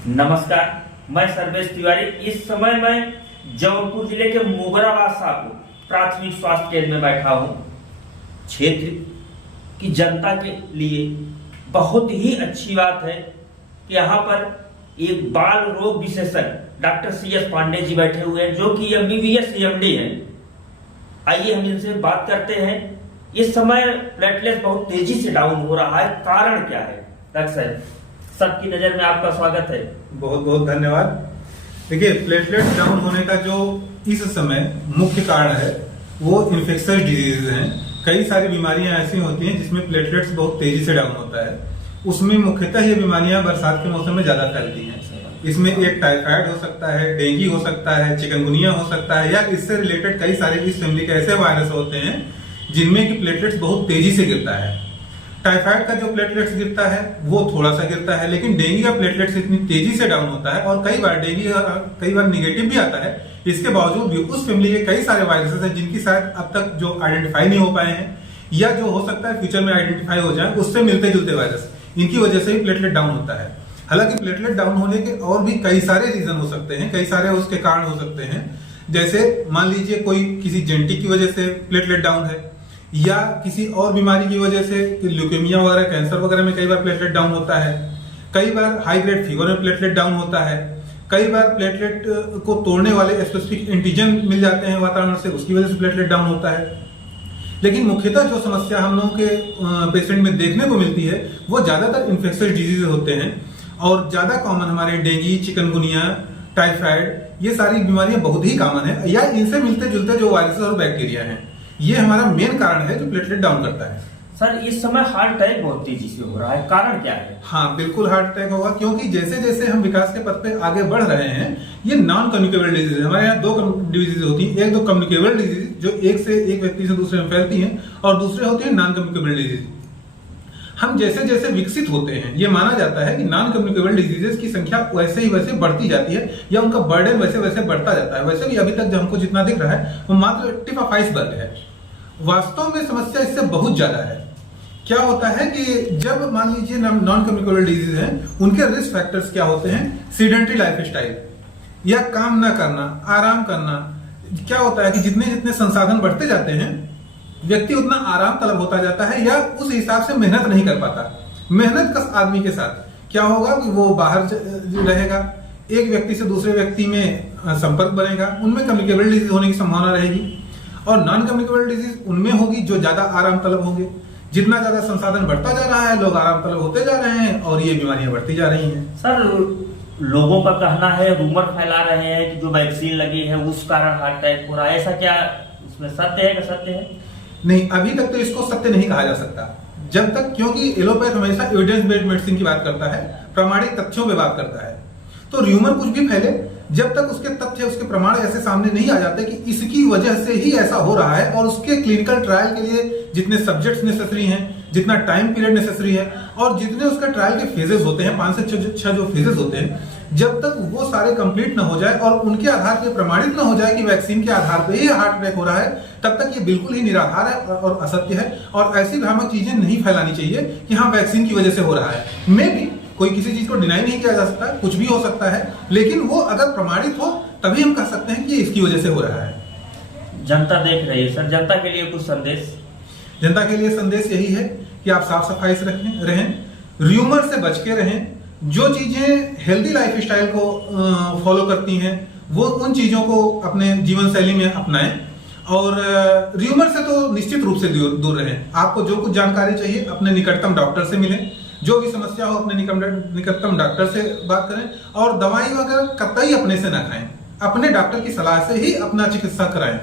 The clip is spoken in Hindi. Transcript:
नमस्कार, मैं सर्वेश तिवारी। इस समय मैं जौनपुर जिले के मोगराबाद साहब प्राथमिक स्वास्थ्य केंद्र में बैठा हूँ। क्षेत्र की जनता के लिए बहुत ही अच्छी बात है कि यहाँ पर एक बाल रोग विशेषज्ञ डॉक्टर CS पांडे जी बैठे हुए हैं, जो कि MBBS EMD हैं। आइए हम इनसे बात करते हैं। इस समय प्लेटलेट्स बहुत तेजी से डाउन हो रहा है, कारण क्या है? डॉक्टर साहब, सबकी नजर में आपका स्वागत है। बहुत बहुत धन्यवाद। देखिए, प्लेटलेट डाउन होने का जो इस समय मुख्य कारण है वो इन्फेक्शियस डिजीज हैं। कई सारी बीमारियां ऐसी होती हैं जिसमें प्लेटलेट्स बहुत तेजी से डाउन होता है। उसमें मुख्यतः ये बीमारियां बरसात के मौसम में ज्यादा फैलती हैं। इसमें एक टाइफाइड हो सकता है, डेंगू हो सकता है, चिकनगुनिया हो सकता है, या इससे रिलेटेड कई सारे इस फैमिली के ऐसे वायरस होते हैं जिनमें कि प्लेटलेट्स बहुत तेजी से गिरता है। टाइफाइड का जो प्लेटलेट्स गिरता है वो थोड़ा सा गिरता है, लेकिन डेंगू का प्लेटलेट्स इतनी तेजी से डाउन होता है और कई बार डेंगू कई बार निगेटिव भी आता है। इसके बावजूद भी उस फैमिली के कई सारे वायरसेस हैं जिनकी शायद अब तक जो आइडेंटिफाई नहीं हो पाए हैं, या जो हो सकता है फ्यूचर में आइडेंटिफाई हो जाए, उससे मिलते जुलते वायरस, इनकी वजह से ही प्लेटलेट डाउन होता है। हालांकि प्लेटलेट डाउन होने के और भी कई सारे रीजन हो सकते हैं, कई सारे उसके कारण हो सकते हैं। जैसे मान लीजिए कोई किसी जेनेटिक की वजह से प्लेटलेट डाउन है, या किसी और बीमारी की वजह से ल्यूकेमिया वगैरह, कैंसर वगैरह में कई बार प्लेटलेट डाउन होता है। कई बार हाई ग्रेड फीवर में प्लेटलेट डाउन होता है। कई बार प्लेटलेट को तोड़ने वाले स्पेसिफिक एंटीजन मिल जाते हैं वातावरण से, उसकी वजह से प्लेटलेट डाउन होता है। लेकिन मुख्यतः जो समस्या हम लोगों के पेशेंट में देखने को मिलती है वो ज्यादातर इन्फेक्शियस डिजीज होते हैं, और ज्यादा कॉमन हमारे डेंगू, चिकनगुनिया, टाइफाइड, ये सारी बीमारियां बहुत ही कॉमन है, या इनसे मिलते जुलते जो वायरस और बैक्टीरिया हैं। ये हमारा मेन कारण है जो प्लेटलेट डाउन करता है। सर, इस समय हार्ट अटैक बहुत तेजी से हो रहा है, कारण क्या है? हाँ, बिल्कुल हार्ट अटैक होगा, क्योंकि जैसे जैसे हम विकास के पथ पे आगे बढ़ रहे हैं, ये नॉन कम्युनिकेबल डिजीज है। हमारे यहाँ दो डिजीज होती है, एक तो कम्युनिकेबल डिजीज जो एक व्यक्ति से दूसरे में फैलती है, और दूसरे होती है नॉन कम्युनिकेबल डिजीज। हम जैसे जैसे विकसित होते हैं, ये माना जाता है कि नॉन कम्युनिकेबल डिजीजेस की संख्या वैसे ही वैसे बढ़ती जाती है, या उनका बर्डन वैसे वैसे बढ़ता जाता है। वैसे भी अभी तक जो हमको जितना दिख रहा है वो मात्र टिप ऑफ आइसबर्ग है। वास्तव में समस्या इससे बहुत ज्यादा है। क्या होता है कि जब मान लीजिए नॉन कम्युनिकेबल डिजीज हैं, उनके रिस्क फैक्टर्स क्या होते हैं? सीडेंटरी लाइफ स्टाइल, या काम ना करना, आराम करना। क्या होता है कि जितने जितने संसाधन बढ़ते जाते हैं, व्यक्ति उतना आराम तलब होता जाता है, या उस हिसाब से मेहनत नहीं कर पाता। मेहनत कश आदमी के साथ क्या होगा कि वो बाहर रहेगा, एक व्यक्ति से दूसरे व्यक्ति में संपर्क बनेगा, उनमें कम्युनिकेबल डिजीज होने की संभावना रहेगी। और नॉन कम्युनिकेबल डिजीज उनमें होगी जो ज्यादा आराम तलब होंगे। जितना ज्यादा संसाधन बढ़ता जा रहा है, लोग आराम तलब होते जा रहे हैं, और ये बीमारियां बढ़ती जा रही हैं। सर, लोगों का कहना है, रूमर फैला रहे हैं कि जो वैक्सीन लगी है उस कारण हार्ट अटैक हो रहा है। ऐसा क्या इसमें सत्य है? सत्य है? नहीं, अभी तक तो इसको सत्य नहीं कहा जा सकता जब तक, क्योंकि एलोपैथ हमेशा एविडेंस बेस्ड मेडिसिन की बात करता है, प्रामाणिक तथ्यों पे बात करता है। तो र्यूमर कुछ भी फैले, जब तक उसके तथ्य, उसके प्रमाण ऐसे सामने नहीं आ जाते कि इसकी वजह से ही ऐसा हो रहा है, और उसके क्लिनिकल ट्रायल के लिए जितने सब्जेक्ट्स नेसेसरी हैं, जितना टाइम पीरियड नेसेसरी है, और जितने उसका ट्रायल के फेजेस होते हैं, 5 से 6 जो फेजेस होते हैं, जब तक वो सारे कंप्लीट ना हो जाए और उनके आधार पे प्रमाणित ना हो जाए कि वैक्सीन के आधार पे ही हार्ट अटैक हो रहा है, तब तक ये बिल्कुल ही निराधार है और असत्य है। और ऐसी भ्रामक चीजें नहीं फैलानी चाहिए कि हाँ वैक्सीन की वजह से हो रहा है। मे भी कोई किसी चीज को डिनाई नहीं किया जा सकता, कुछ भी हो सकता है, लेकिन वो अगर प्रमाणित हो तभी हम कह सकते हैं कि ये इसकी वजह से हो रहा है। जनता देख रही है, सर, जनता के लिए कुछ संदेश? जनता के लिए संदेश यही है कि आप साफ सफाई से रहें, र्यूमर से बच के रहें। जो चीजें हेल्दी लाइफ स्टाइल को फॉलो करती हैं, वो उन चीजों को अपने जीवन शैली में अपनाएं, और र्यूमर से तो निश्चित रूप से दूर रहें। आपको जो कुछ जानकारी चाहिए अपने निकटतम डॉक्टर से मिलें, जो भी समस्या हो अपने निकटतम डॉक्टर से बात करें, और दवाई वगैरह कतई अपने से ना खाएं। अपने डॉक्टर की सलाह से ही अपना चिकित्सा कराएं।